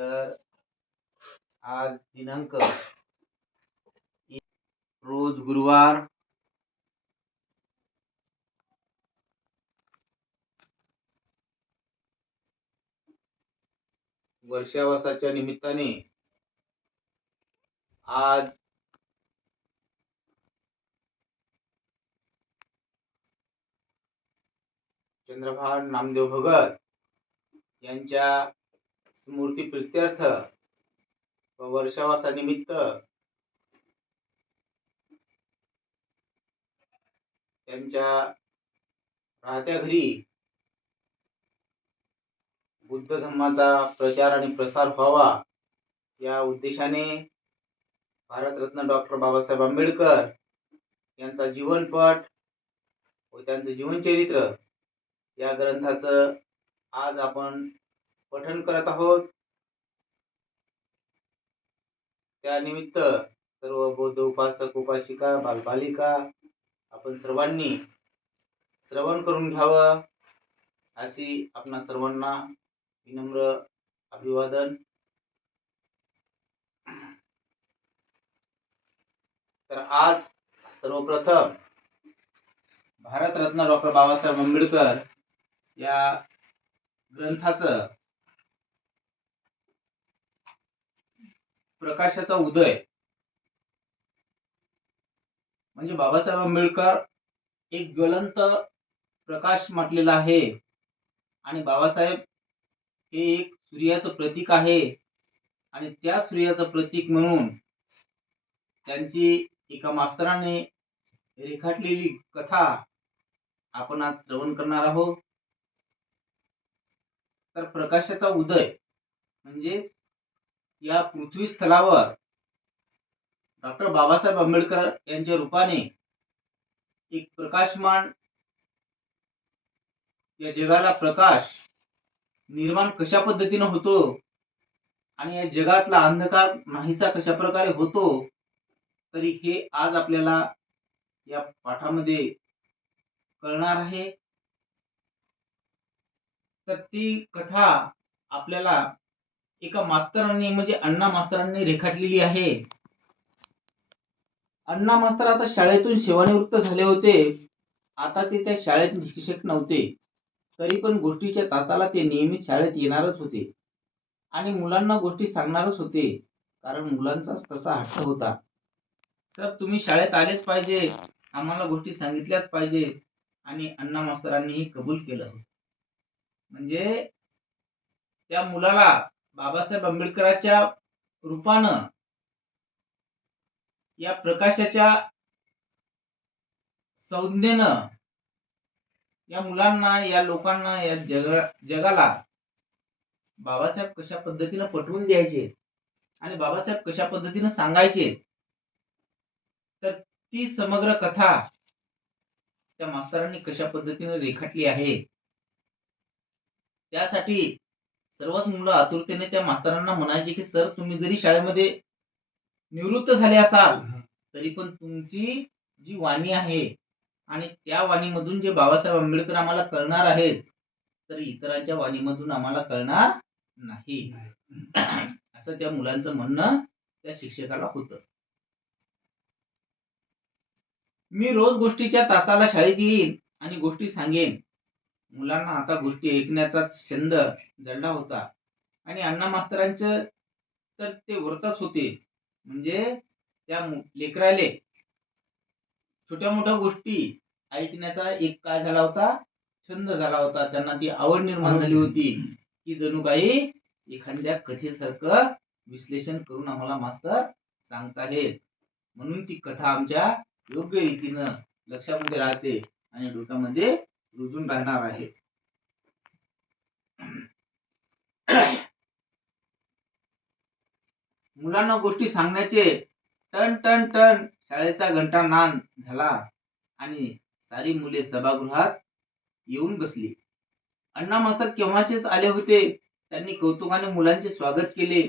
तर आज दिनांक रोज गुरुवार वर्षावसाच्या निमित्ताने आज चंद्रभान नामदेव भगत यांच्या स्मृती प्रित्यर्थ व वर्षावसानिमित्त त्यांच्या राहत्या घरी बुद्ध धम्माचा प्रचार आणि प्रसार व्हावा या उद्देशाने भारतरत्न डॉक्टर बाबासाहेब आंबेडकर यांचा जीवनपट व त्यांचं जीवनचरित्र या ग्रंथाचं आज आपण पठण करत आहोत. त्यानिमित्त सर्व बौद्ध उपासक उपासिका बालबालिका आपण सर्वांनी श्रवण करून घ्यावं अशी आपणा सर्वांना विनम्र अभिवादन. तर आज सर्वप्रथम भारतरत्न डॉक्टर बाबासाहेब आंबेडकर या ग्रंथाचं प्रकाशाचा उदय म्हणजे बाबासाहेब आंबेडकर एक ज्वलंत प्रकाश म्हटलेला आहे आणि बाबासाहेब हे एक सूर्याचं प्रतीक आहे आणि त्या सूर्याचं प्रतीक म्हणून त्यांची एका मास्तराने रेखाटलेली कथा आपण आज श्रवण करणार आहोत. तर प्रकाशाचा उदय म्हणजे या पृथ्वी स्थलावर डॉक्टर बाबासाहेब आंबेडकर यांच्या रूपाने एक प्रकाशमान या जगाला प्रकाश निर्माण कशा पद्धतीने होतो आणि या जगातला अंधकार नाहीसा कशा प्रकारे होतो, तरी हे आज आपल्याला या पाठामध्ये कळणार आहे. तर ती कथा आपल्याला एका मास्तरांनी म्हणजे अण्णा मास्तरांनी रेखाटलेली आहे. अण्णा मास्तर आता शाळेतून सेवानिवृत्त झाले होते. आता ते त्या शाळेत शिक्षक नव्हते, तरी पण गोष्टीच्या तासाला ते नियमित शाळेत येणारच होते आणि मुलांना गोष्टी सांगणारच होते, कारण मुलांचाच तसा हट्ट होता. सर तुम्ही शाळेत आलेच पाहिजे, आम्हाला गोष्टी सांगितल्याच पाहिजे. आणि अण्णा मास्तरांनीही कबूल केलं. म्हणजे त्या मुलाला बाबासाहेब आंबेडकरांच्या रूपानं या प्रकाशाच्या संज्ञेनं या मुलांना या लोकांना या जगाला बाबासाहेब कशा पद्धतीने पटवून द्यायचे आणि बाबासाहेब कशा पद्धतीने सांगायचे, तर ती समग्र कथा त्या मास्तरांनी कशा पद्धतीने रेखाटली आहे. त्यासाठी सर्वच मुलं आतुरतेने त्या मास्तरांना म्हणायचे की सर तुम्ही जरी शाळेमध्ये निवृत्त झाले असाल तरी पण तुमची जी वाणी आहे आणि त्या वाणीमधून जे बाबासाहेब आंबेडकर आम्हाला कळणार आहेत, तर इतरांच्या वाणीमधून आम्हाला कळणार नाही असं त्या मुलांचं म्हणणं त्या शिक्षकाला होतं. मी रोज गोष्टीच्या तासाला शाळेत येईन आणि गोष्टी सांगेन. मुलांना आता गोष्टी ऐकण्याचा छंद जडला होता आणि अण्णा मास्तरांचं तर ते व्रतच होते. म्हणजे त्या लेकराले छोट्या मोठ्या गोष्टी ऐकण्याचा एक काय झाला होता, छंद झाला होता. त्यांना ती आवड निर्माण झाली होती की जणू काही एखाद्या कथेसारखं विश्लेषण करून आम्हाला मास्तर सांगताहेत. म्हणून ती कथा आमच्या योग्य रीतीनं लक्षामध्ये राहते आणि डोक्यामध्ये रुजून राहणार आहे. मुलांना गोष्टी सांगण्याचे टन टन टन शाळेचा घंटा नाद झाला आणि सारी मुले सभागृहात येऊन बसली. अण्णा मास्तर केव्हाचेच आले होते. त्यांनी कौतुकाने मुलांचे स्वागत केले.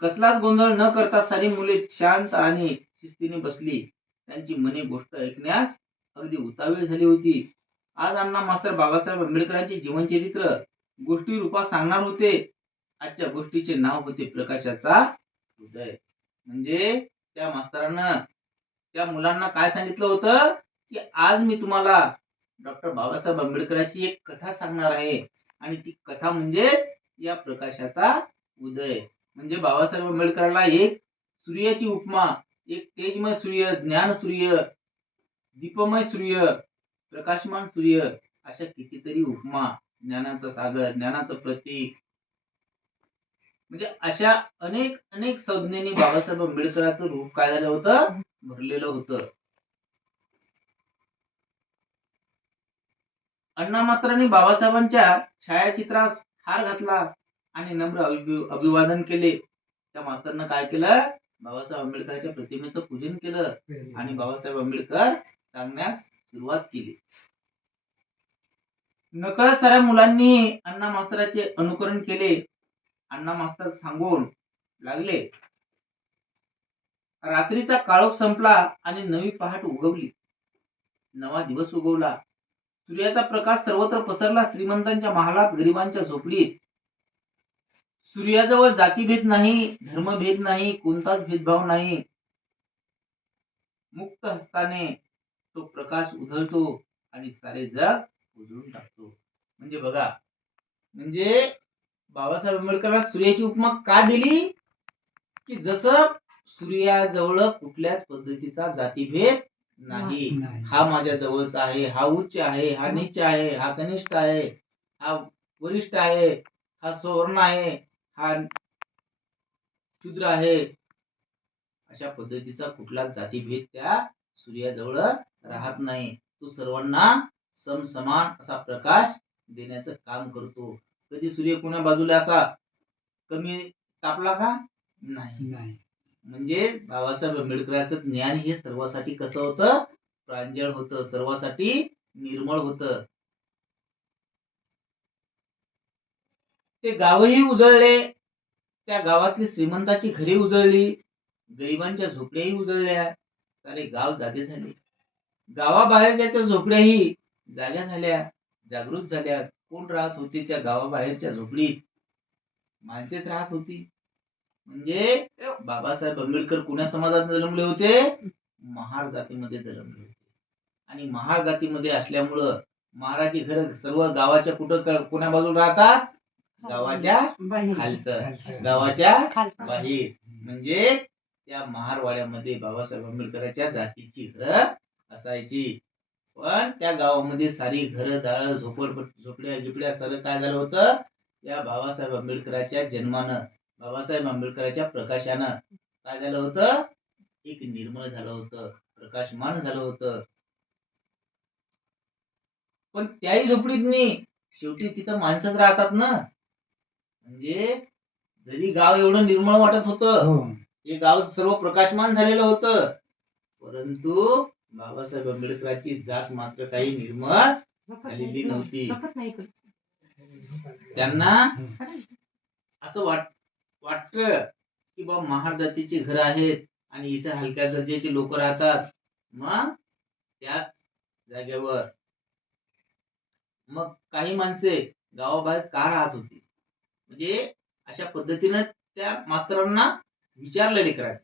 कसलाच गोंधळ न करता सारी मुले शांत आणि शिस्तीने बसली. त्यांची मने गोष्ट ऐकण्यास अगदी उतावीळ झाली होती. आज अण्णा मास्तर बाबासाहेब आंबेडकरांचे जीवनचरित्र गोष्टी रूपात सांगणार होते. आजच्या गोष्टीचे नाव होते प्रकाशाचा उदय. म्हणजे त्या मास्तरानं त्या मुलांना काय सांगितलं होतं, की आज मी तुम्हाला डॉक्टर बाबासाहेब आंबेडकरांची एक कथा सांगणार आहे. आणि ती कथा म्हणजे या प्रकाशाचा उदय. म्हणजे बाबासाहेब आंबेडकरांना एक सूर्याची उपमा, एक तेजमय सूर्य, ज्ञान सूर्य, दीपमय सूर्य, प्रकाशमान सूर्य, अशा कितीतरी उपमा, ज्ञानाचा सागर, ज्ञानाचं प्रतीक, म्हणजे अशा अनेक अनेक संज्ञांनी बाबासाहेब आंबेडकरांचं रूप काय झालं होतं, भरलेलं होतं. अण्णा मास्तरांनी बाबासाहेबांच्या छायाचित्रास हार घातला आणि नम्र अभिवादन केले. त्या मास्तरनं काय केलं, बाबासाहेब आंबेडकरांच्या प्रतिमेचं पूजन केलं आणि बाबासाहेब आंबेडकर सांगण्यास सुरुवात केली. नकळत साऱ्या मुलांनी अण्णा मास्तरांचे अनुकरण केले. अण्णा मास्तर सांगून लागले. रात्रीचा काळोख संपला आणि नवी पहाट उगवली. नवा दिवस उगवला. सूर्याचा प्रकाश सर्वत्र पसरला. श्रीमंतांच्या महालात, गरिबांच्या झोपडीत. सूर्याजवळ जातीभेद नाही, धर्मभेद नाही, कोणताच भेदभाव नाही. मुक्त हस्ताने तो प्रकाश उधळतो आणि सारे जग उजळून टाकतो. म्हणजे बघा, म्हणजे बाबासाहेब आंबेडकरांना सूर्याची उपमा का दिली, की जसं सूर्याजवळ कुठल्याच पद्धतीचा जातीभेद नाही. हा माझ्या जवळचा आहे, हा उच्च आहे, हा नीच आहे, हा कनिष्ठ आहे, हा वरिष्ठ आहे, हा सवर्ण आहे, हा शूद्र आहे. अशा पद्धतीचा कुठलाच जातीभेद त्या सूर्याजवळ राहत नाही. तो सर्वांना समसमान असा प्रकाश देण्याचं काम करतो. कधी सूर्य कोणा बाजूला असा कमी तापला का? नाही. म्हणजे बाबासाहेब आंबेडकरांचं ज्ञान हे सर्वांसाठी कसं होतं, प्रांजळ होतं, सर्वांसाठी निर्मळ होतं. ते गावही उजळले. त्या गावातली श्रीमंताची घरे उजळली, गरिबांच्या झोपड्याही उजळल्या. सारे गाव जागे झाले. गावाबाहेरच्या त्या झोपड्याही जाग्या झाल्या, जागृत झाल्या. कोण राहत होते त्या गावाबाहेरच्या झोपडीत? माणसेच राहत होती. म्हणजे बाबासाहेब आंबेडकर कुणा समाजात जन्मले होते? महार जातीमध्ये जन्मले होते. आणि महार जातीमध्ये असल्यामुळं महाराची घर सर्व गावाच्या कुठं कोण्या बाजूला राहतात? गावाच्या खालतं, गावाच्या बाहेर. म्हणजे त्या महारवाड्यामध्ये बाबासाहेब आंबेडकरांच्या जातीची घर असायची. पण त्या गावामध्ये सारी घर दाळ झोपड्या गिपड्या सगळं काय झालं होतं, या बाबासाहेब आंबेडकरांच्या जन्मानं, बाबासाहेब आंबेडकरांच्या प्रकाशानं काय झालं होतं, एक निर्मळ झालं होतं, प्रकाशमान झालं होतं. पण त्याही झोपडीतनी शेवटी तिथं माणसंच राहतात ना. म्हणजे जरी गाव एवढं निर्मळ वाटत होतं, हे गाव सर्व प्रकाशमान झालेलं होतं, परंतु बाबासाहेब आंबेडकरांची जात मात्र काही निर्मळ झालेली नव्हती. त्यांना असं वाटत की बा महार जातीची घर आहेत आणि इथे हलक्या दर्जाचे लोक राहतात. मग त्याच जागेवर मग काही माणसे गावाबाहेर का राहत होती, म्हणजे अशा पद्धतीनं त्या मास्तरांना विचारलं लेकरांनी.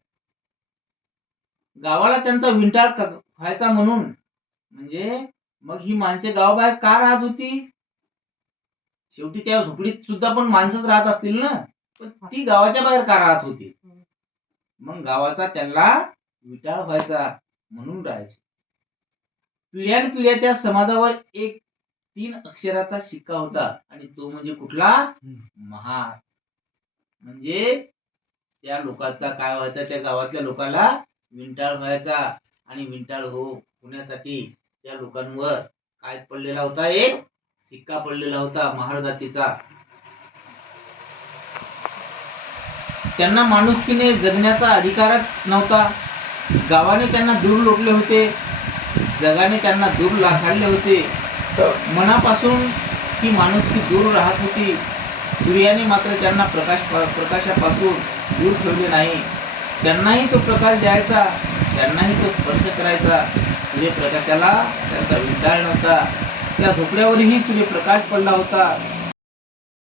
गावाला त्यांचा विंटाळ व्हायचा म्हणून. म्हणजे मग ही माणसे गावाबाहेर का राहत होती? शेवटी त्या झोपडीत सुद्धा पण माणसंच राहत असतील ना, पण ती गावाच्या बाहेर का राहत होती? मग गावाचा त्यांना विटाळ व्हायचा म्हणून राहायचे. पिढ्यानपिढ्या त्या समाजावर एक 3 अक्षराचा शिक्का होता आणि तो म्हणजे कुठला? महार. म्हणजे त्या लोकांचा काय व्हायचा, त्या गावातल्या लोकांना विंटाळ व्हायचा. आणि विंटाळ होण्यासाठी त्या लोकांवर काय पडलेला होता, एक शिक्का पडलेला होता महार जातीचा. त्यांना माणुसकीने जगण्याचा अधिकारच नव्हता. गावाने त्यांना दूर लोटले होते, जगाने त्यांना दूर लाथाडले होते. मनापासून ती माणुसकी दूर राहत होती. सूर्याने मात्र त्यांना प्रकाशापासून दूर ठेवले नाही. त्यांनाही तो प्रकाश द्यायचा, त्यांनाही तो स्पर्श करायचा. सूर्यप्रकाशाला त्यांचा विंटाळ नव्हता. त्या झोपड्यावरही सूर्यप्रकाश पडला होता.